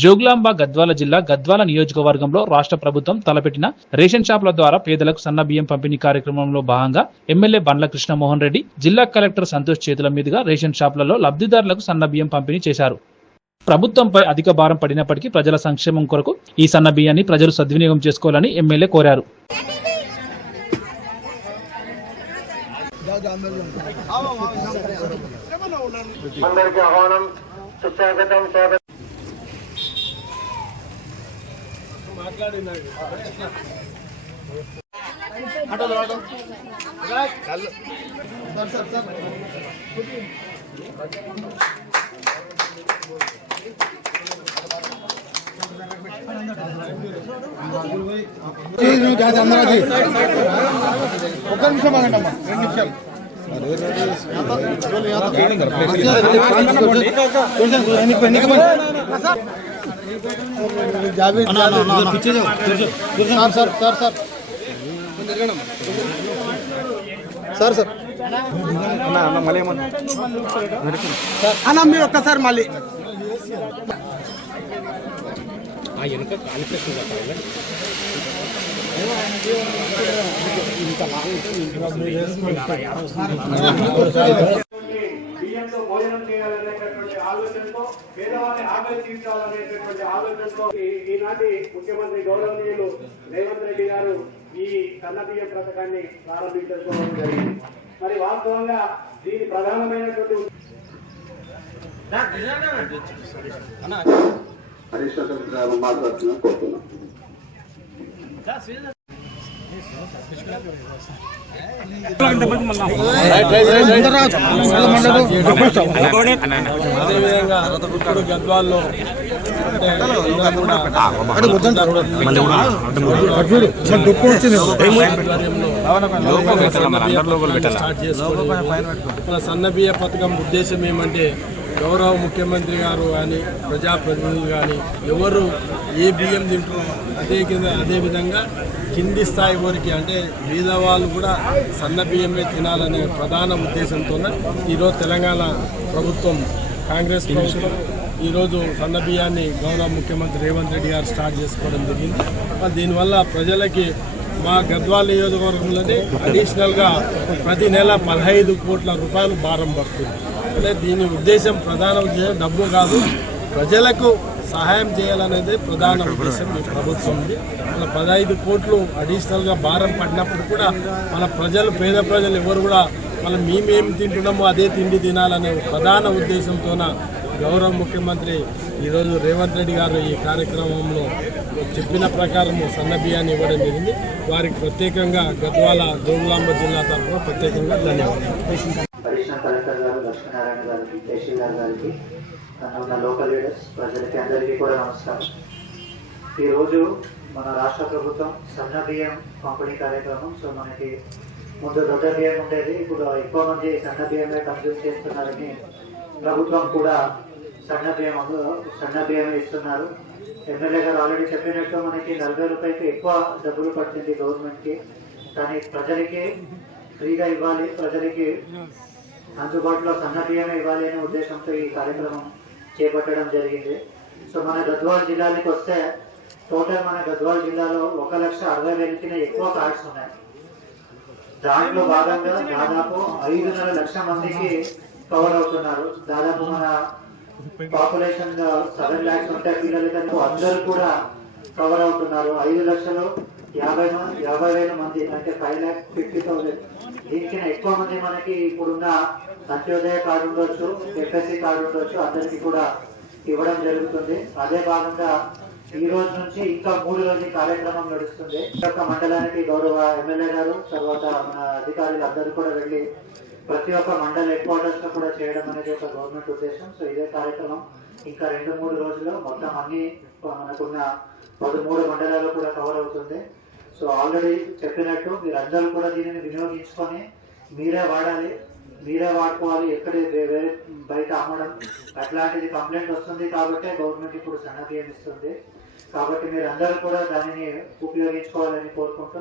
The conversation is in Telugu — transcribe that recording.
జోగులాంబ గద్వాల జిల్లా గద్వాల నియోజకవర్గంలో రాష్ట్ర ప్రభుత్వం తలపెట్టిన రేషన్ షాపుల ద్వారా పేదలకు సన్న బియ్యం పంపిణీ కార్యక్రమంలో భాగంగా ఎమ్మెల్యే బండ్ల కృష్ణమోహన్ రెడ్డి జిల్లా కలెక్టర్ సంతోష్ చేతుల మీదుగా రేషన్ షాపులలో లబ్ధిదారులకు సన్న బియ్యం పంపిణీ చేశారు. ప్రభుత్వంపై అధిక భారం పడినప్పటికీ ప్రజల సంక్షేమం కొరకు ఈ సన్న బియ్యాన్ని ప్రజలు సద్వినియోగం చేసుకోవాలని ఎమ్మెల్యే కోరారు. అందరికీ ఆహ్వానం సుస్వాగతం స్వాగతం ఒక్క నిమిషం ఆగండి అమ్మా రెండు నిమిషాలు sir sir sir sir. Sir sir. అన్న మీరు ఒక్కసారి మళ్ళీ. చేయాలనేటటువంటి ఆలోచనతో పేదవాళ్ళని ఆకలి తీర్చాలనేటటువంటి ఆలోచనతో ఈనాటి ముఖ్యమంత్రి గౌరవనీయులు రేవంత్ రెడ్డి గారు ఈ కన్నబియ్య పథకాన్ని ప్రారంభించుకోవడం జరిగింది. మరి వాస్తవంగా దీని ప్రధానమైనటువంటి హరీష్ మాట్లాడుతున్నాను కోరుతున్నాను అదేవిధంగా ఇప్పుడు గద్వాల్లో పథకం ఉద్దేశం ఏమంటే గౌరవ ముఖ్యమంత్రి గారు కానీ ప్రజాప్రతినిధులు కానీ ఎవరు ఏ బియ్యం తింటున్నారో అదే కింద అదేవిధంగా కింది స్థాయి వరకు అంటే బీద వాళ్ళు కూడా సన్న బియ్యమే తినాలనే ప్రధాన ఉద్దేశంతో ఈరోజు తెలంగాణ ప్రభుత్వం కాంగ్రెస్ ప్రభుత్వం ఈరోజు సన్న బియ్యాన్ని గౌరవ ముఖ్యమంత్రి రేవంత్ రెడ్డి గారు స్టార్ట్ చేసుకోవడం జరిగింది. దీనివల్ల ప్రజలకి మా గద్వాల నియోజకవర్గంలోనే అడిషనల్గా ప్రతి నెల పదహైదు కోట్ల రూపాయలు భారం పడుతుంది. అంటే దీని ఉద్దేశం ప్రధాన ఉద్దేశం డబ్బు కాదు ప్రజలకు సహాయం చేయాలనేది ప్రధాన ఉద్దేశం ఈ ప్రభుత్వంది మన పదహైదు కోట్లు అడిషనల్గా భారం పడినప్పుడు కూడా మన ప్రజలు పేద ప్రజలు ఎవరు కూడా మనం మేమేం తింటున్నామో అదే తిండి తినాలనే ప్రధాన ఉద్దేశంతోన గౌరవ ముఖ్యమంత్రి ఈరోజు రేవంత్ రెడ్డి గారు ఈ కార్యక్రమంలో చెప్పిన ప్రకారం సన్న బియ్యాన్ని ఇవ్వడం జరిగింది. వారికి ప్రత్యేకంగా గద్వాల జోగులాంబ జిల్లా తరఫున ప్రత్యేకంగా ధన్యవాదాలు. కలెక్టర్ గారు లక్ష్మీనారాయణ గారికి తహసీల్దార్ గారికి ఉన్న లోకల్ లీడర్స్ ప్రజలకి అందరికీ కూడా నమస్కారం. ఈరోజు మన రాష్ట్ర ప్రభుత్వం సన్న బియ్యం పంపిణీ కార్యక్రమం సో మనకి ముందు దొడ్డ బియ్యం ఉండేది ఇప్పుడు ఎక్కువ మంది సన్న బియ్యమే కన్జ్యూమ్ చేస్తున్నారని ప్రభుత్వం కూడా సన్న బియ్యం సన్న బియ్యమే ఇస్తున్నారు. ఎమ్మెల్యే గారు ఆల్రెడీ చెప్పినట్టు మనకి నలభై రూపాయలకి ఎక్కువ డబ్బులు పడుతుంది గవర్నమెంట్కి కానీ ప్రజలకి ఫ్రీగా ఇవ్వాలి ప్రజలకి అందుబాటులో సన్న బియ్యమే ఇవ్వాలి అనే ఉద్దేశంతో ఈ కార్యక్రమం చేపట్టడం జరిగింది. సో మన గద్వాల్ జిల్లానికి వస్తే టోటల్ మన గద్వాల్ జిల్లాలో ఒక లక్ష అరవై వేలకి ఎక్కువ కార్డ్స్ ఉన్నాయి. దాంట్లో భాగంగా దాదాపు ఐదున్నర లక్ష మందికి కవర్ అవుతున్నారు. దాదాపు మన పాపులేషన్ సెవెన్ ల్యాక్స్ ఉంటే పిల్లలు అందరూ కూడా కవర్ అవుతున్నారు. ఐదు లక్షలు యాభై యాభై వేల మంది అంటే ఫైవ్ ల్యాక్ ఫిఫ్టీ థౌసండ్ దీనికి ఎక్కువ మంది మనకి ఇప్పుడున్న అంత్యోదయ కార్డు ఉండొచ్చు ఎఫ్ఎస్సి కార్డు ఉండొచ్చు అందరికి కూడా ఇవ్వడం జరుగుతుంది. అదే భాగంగా ఈ రోజు నుంచి ఇంకా మూడు రోజుల కార్యక్రమం నడుస్తుంది. ఈ యొక్క మండలానికి గౌరవ ఎమ్మెల్యే గారు తర్వాత మన అధికారులు అందరూ కూడా వెళ్ళి ప్రతి ఒక్క మండల హెడ్ క్వార్టర్స్లో కూడా చేయడం అనేది ఒక గవర్నమెంట్ ఉద్దేశం. సో ఇదే కార్యక్రమం ఇంకా రెండు మూడు రోజుల్లో మొత్తం అన్ని మనకున్న పదమూడు మండలాలు కూడా కవర్ అవుతుంది. సో ఆల్రెడీ చెప్పినట్టు మీరందరూ కూడా దీనిని వినియోగించుకొని మీరే వాడాలి మీరే వాడుకోవాలి ఎక్కడ వేరే బయట అమ్మడం అట్లాంటిది కంప్లైంట్ వస్తుంది కాబట్టి గవర్నమెంట్ ఇప్పుడు సన్న ఇస్తుంది. కాబట్టి మీరు కూడా దానిని ఉపయోగించుకోవాలని కోరుకుంటూ